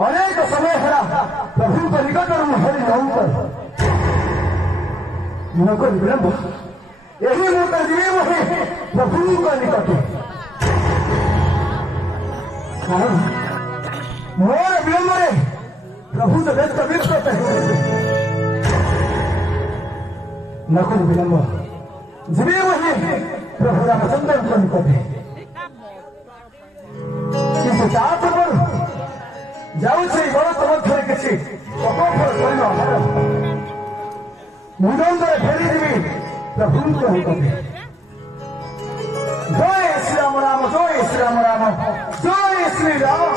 अनेक समय हरा प्रभु को निकट और हरि नाम पर नको विलंब यही मोट जीव है प्रभु को निकट मोर विलंब रे प्रभु तो व्यस्त व्यक्त नको विलंब जीव है प्रभु रामचंद्र को निकट किसी चाप पर जाऊँगी गलत मध्य किसी मुंडे फेरीजी प्रभु को जय श्री राम राम जय श्री राम राम जय श्री राम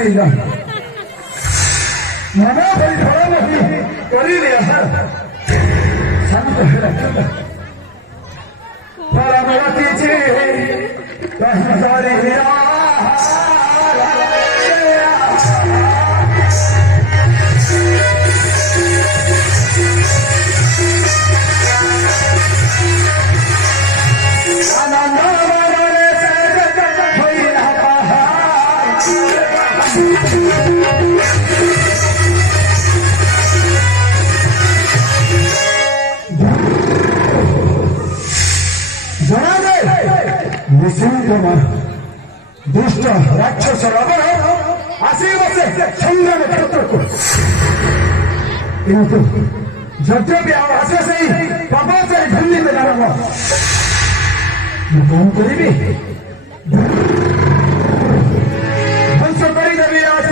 श्रीराम मना भाई थोड़ा नहीं करी लिया शांत है परमवती जी हमारी दुष्ट राक्षस आशीर्वाद संग्राम क्षेत्र को किंतु यद्यपि आवास से ही प्रभा से धन्य में डाला कौन करी ध्वंस करी देवी आज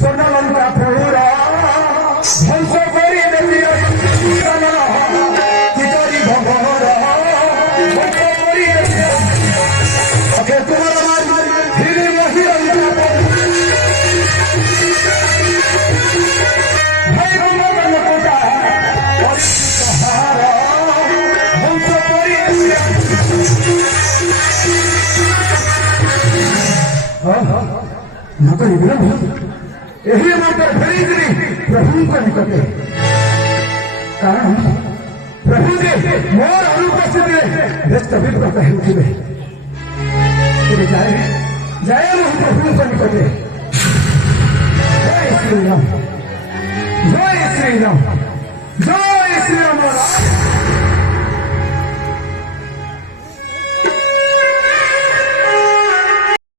स्वर्णलंका पूरा ध्वंस करी देवी कितरी भगोरा नकली यही मात्र फेरी प्रभु को निकटे कारण प्रभु जी मोर अनुपस्थित व्यस्त विव्रत होते जाए जाए प्रभु को निकटे जय श्री राम जय श्री राम जय